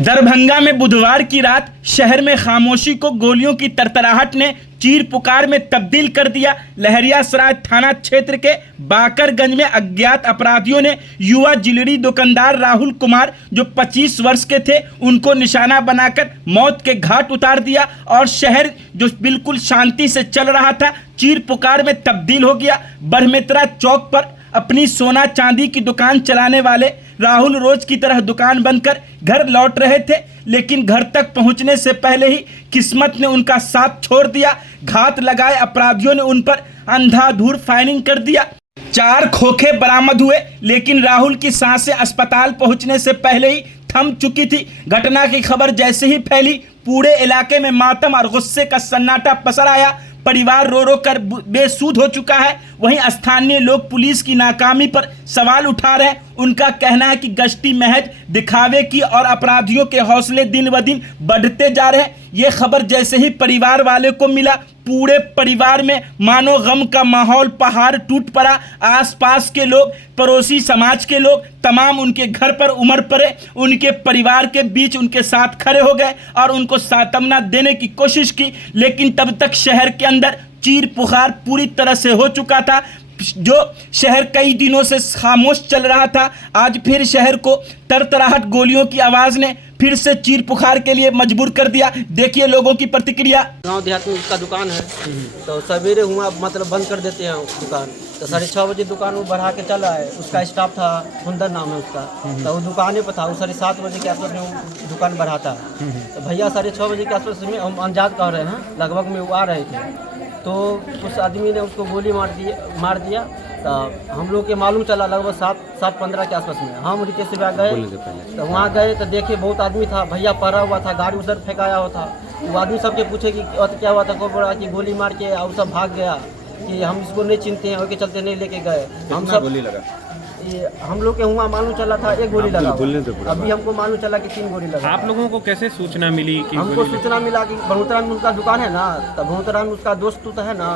दरभंगा में बुधवार की रात शहर में खामोशी को गोलियों की तरतराहट ने चीर पुकार में तब्दील कर दिया। लहरियासराय थाना क्षेत्र के बाकरगंज में अज्ञात अपराधियों ने युवा ज्वेलरी दुकानदार राहुल कुमार जो 25 वर्ष के थे उनको निशाना बनाकर मौत के घाट उतार दिया और शहर जो बिल्कुल शांति से चल रहा था चीर पुकार में तब्दील हो गया। बरमेतरा चौक पर अपनी सोना चांदी की दुकान चलाने वाले राहुल रोज की तरह दुकान बंद कर घर लौट रहे थे, लेकिन घर तक पहुंचने से पहले ही किस्मत ने उनका साथ छोड़ दिया। घात लगाए अपराधियों ने उन पर अंधाधुंध फायरिंग कर दिया। 4 खोखे बरामद हुए, लेकिन राहुल की सांसें अस्पताल पहुंचने से पहले ही थम चुकी थी। घटना की खबर जैसे ही फैली पूरे इलाके में मातम और गुस्से का सन्नाटा पसर आया। परिवार रो रो कर बेसुध हो चुका है। वहीं स्थानीय लोग पुलिस की नाकामी पर सवाल उठा रहे हैं। उनका कहना है कि गश्ती महज दिखावे की और अपराधियों के हौसले दिन ब दिन बढ़ते जा रहे हैं। ये खबर जैसे ही परिवार वाले को मिला पूरे परिवार में मानो गम का माहौल पहाड़ टूट पड़ा। आसपास के लोग, पड़ोसी समाज के लोग तमाम उनके घर पर उमड़ पड़े, उनके परिवार के बीच उनके साथ खड़े हो गए और उनको सांत्वना देने की कोशिश की, लेकिन तब तक शहर के अंदर चीर पुकार पूरी तरह से हो चुका था। जो शहर कई दिनों से खामोश चल रहा था, आज फिर शहर को तरतराहट गोलियों की आवाज़ ने फिर से चीर पुकार के लिए मजबूर कर दिया। देखिए लोगों की प्रतिक्रिया। गांव देहात में उसका दुकान है, तो सवेरे हुआ मतलब बंद कर देते हैं दुकान, तो 6:30 बजे दुकान वो बढ़ा के चला है। उसका स्टाफ था, सुंदर नाम है उसका, तो वो दुकाने पर था। वो 7:30 बजे के आसपास में वो दुकान बढ़ाता है। तो भैया 6:30 बजे के आसपास में हम अनजात कह रहे हैं लगभग में वो आ रहे थे, तो उस आदमी ने उसको गोली मार दिया। तो हम लोग के मालूम चला लगभग 7:15 के आसपास में। हम रितेश से गए, तो वहाँ गए तो देखे बहुत आदमी था, भैया पड़ा हुआ था, गाड़ी उधर फेंकाया हुआ था। वो आदमी सबके पूछे कि क्या हुआ था, को बोला कि गोली मार के और सब भाग गया, कि हम इसको नहीं चिंते हैं, उसके चलते नहीं लेके गए। हम सब गोली लगा, हम लोग के हुआ मालूम चला था 1 गोली लगा। अभी हमको मालूम चला कि 3 गोली लगा। आप लोगों को कैसे सूचना मिली कि हमको सूचना मिला कि बड़ोतरा में उसका दुकान है ना, तो बड़ोतरा में उसका दोस्त तो है ना,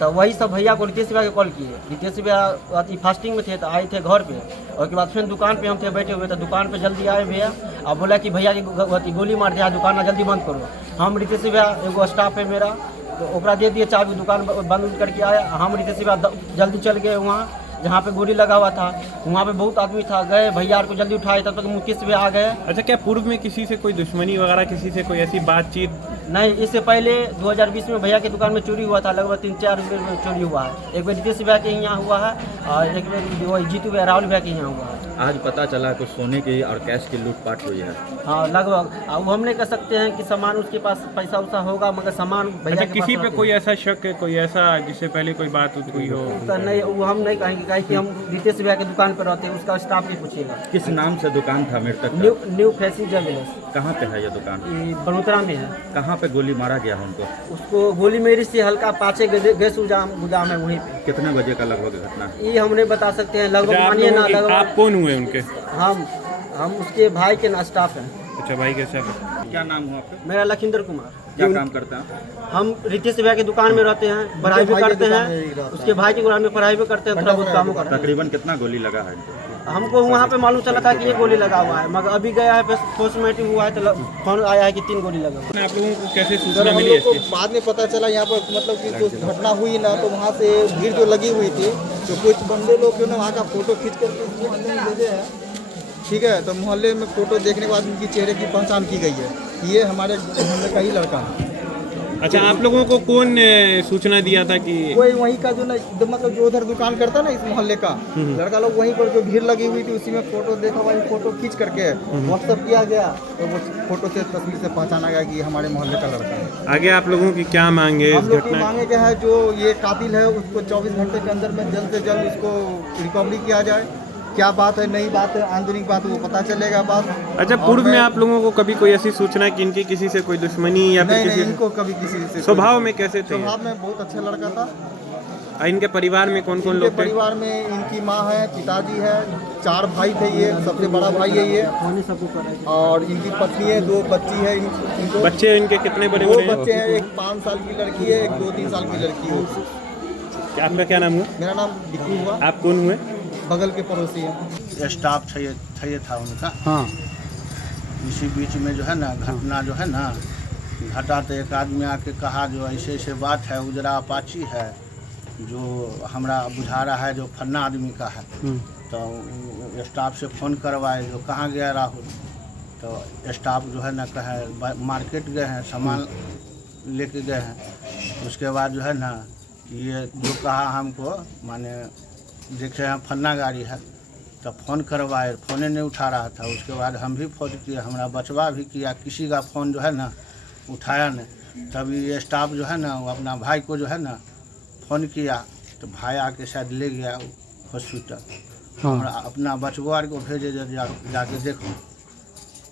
तो वही सब भैया को रितेश भैया के कॉल किए। रितेश भैया फास्टिंग में थे, तो आए थे घर पे, और उसके बाद फिर दुकान पे हम थे बैठे हुए, तो दुकान पे जल्दी आए भैया और बोला कि भैया की गोली मार दिया, दुकान ना जल्दी बंद करो। हम रितेश भैया एगो स्टाफ है मेरा, तो ओकरा दे दिए चाबी, दुकान बंद करके आया। हम रितेश भैया जल्दी चल गए वहाँ जहाँ पे गोली लगा हुआ था। वहाँ पे बहुत आदमी था, गए भैया को जल्दी उठाए, तब तक मुकेश भी आ गए। अच्छा, क्या पूर्व में किसी से कोई दुश्मनी वगैरह, किसी से कोई ऐसी बातचीत? नहीं, इससे पहले 2020 में भैया की दुकान में चोरी हुआ था, लगभग 3-4 में चोरी हुआ है। एक बार रितेश भैया के यहाँ हुआ है और एक बार जीतू भैया राहुल भैया के यहाँ हुआ है। आज पता चला कुछ सोने की और कैश की लूटपाट हुई है। हाँ लगभग। अब हम नहीं कह सकते हैं कि सामान उसके पास पैसा उसा होगा, मगर सामान भैया के किसी पे कोई ऐसा शक है, कोई ऐसा जिससे पहले कोई बात हुई हो? नहीं, वो हम नहीं कहेंगे कि हम रितेश भैया की दुकान पर रहते हैं, उसका स्टाफ भी पूछेगा। किस नाम से दुकान था मृतक? New फैसी jewellers. कहाँ पे है ये दुकान? ये बड़ोतरा में है। कहाँ पे गोली मारा गया उनको? उसको गोली मेरी से हल्का पाँचे गैस गोदाम है वहीं पे। कितने बजे का लगभग घटना? ये हम नहीं बता सकते हैं, लगभग मानिए ना। लगभग आप कौन हुए उनके? हम उसके भाई के ना स्टाफ हैं। अच्छा, भाई के साथ। क्या नाम हुआ आपका? मेरा लखिंदर कुमार। क्या काम करता है? हम रितेश भैया की दुकान में रहते हैं, पढ़ाई भी करते हैं, उसके भाई की दुकान में पढ़ाई भी करते हैं, थोड़ा बहुत काम करते हैं। तकरीबन कितना गोली लगा है? हमको वहाँ पे मालूम चला था कि 1 गोली लगा हुआ है, मगर अभी गया है पोस्टमार्टम हुआ है तो फोन आया है कि 3 गोली लगा हुआ है। आप लोगों को कैसे सूचना मिली इसकी? बाद में पता चला यहाँ पर मतलब कि कुछ घटना हुई ना, तो वहाँ से भीड़ जो लगी हुई थी, तो कुछ बंदे लोग जो ना वहाँ का फोटो खींच कर मोहल्ले में भेजे हैं। ठीक है, तो मोहल्ले में फोटो देखने के बाद उनकी चेहरे की पहचान की गई है, ये हमारे मोहल्ले का ही लड़का है। अच्छा, आप लोगों को कौन सूचना दिया था कि कोई वहीं का जो मतलब जो उधर दुकान करता ना इस मोहल्ले का लड़का लोग, वहीं पर जो भीड़ लगी हुई थी उसी में फोटो देखा, वही फोटो खींच करके व्हाट्सएप किया गया, तो वो फोटो से तस्वीर से पहचाना गया कि हमारे मोहल्ले का लड़का है। आगे आप लोगों की क्या मांगे? हम लोग की मांगे क्या है, जो ये कातिल है उसको 24 घंटे के अंदर में जल्द से जल्द उसको रिकवरी किया जाए। क्या बात है, नई बात है, आंतरिक बात है, वो पता चलेगा बात। अच्छा, पूर्व में आप लोगों को कभी कोई ऐसी सूचना कि इनकी किसी से कोई दुश्मनी या फिर नहीं, किसी इनको कभी किसी से स्वभाव में कैसे थे? स्वभाव में बहुत अच्छा लड़का था। इनके परिवार में कौन कौन लोग थे? परिवार में इनकी माँ है, पिताजी है, 4 भाई थे, ये सबसे बड़ा भाई है ये, और इनकी पत्नी है, 2 बच्ची है इनको। बच्चे इनके कितने बड़े? 2 बच्चे हैं, एक 5 साल की लड़की है, एक 2-3 साल की लड़की है। आपका क्या नाम हुआ? मेरा नाम डिक्कू हुआ। आप कौन हुए? बगल के पड़ोसी है। स्टाफ था उनका। हाँ। इसी बीच में जो है ना घटना जो है ना घटा, तो एक आदमी आके कहा जो ऐसे ऐसे बात है, उजरा अपाची है जो हमरा बुझा रहा है जो फन्ना आदमी का है। तो स्टाफ से फ़ोन करवाए जो कहाँ गया राहुल, तो स्टाफ जो है ना कहे मार्केट गए हैं, सामान लेके गए हैं। उसके बाद जो है ना ये जो कहा हमको, माने देखे हैं फन्ना गाड़ी है, तो फ़ोन करवाए, फ़ोने नहीं उठा रहा था। उसके बाद हम भी फ़ोन किए, हमारा बचवा भी किया, किसी का फ़ोन जो है ना उठाया नहीं। तभी ये स्टाफ जो है ना वो अपना भाई को जो है ना फ़ोन किया, तो भाई आके शायद ले गया हॉस्पिटल। हमरा अपना बचवा को भेजे जाके देखो,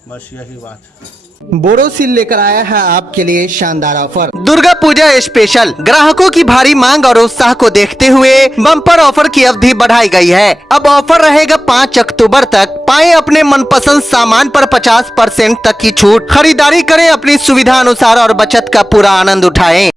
बस यही बात है। बोरोसिल लेकर आया है आपके लिए शानदार ऑफर। दुर्गा पूजा स्पेशल ग्राहकों की भारी मांग और उत्साह को देखते हुए बम्पर ऑफर की अवधि बढ़ाई गई है। अब ऑफर रहेगा 5 अक्टूबर तक। पाएं अपने मनपसंद सामान पर 50% तक की छूट। खरीदारी करें अपनी सुविधा अनुसार और बचत का पूरा आनंद उठाएं।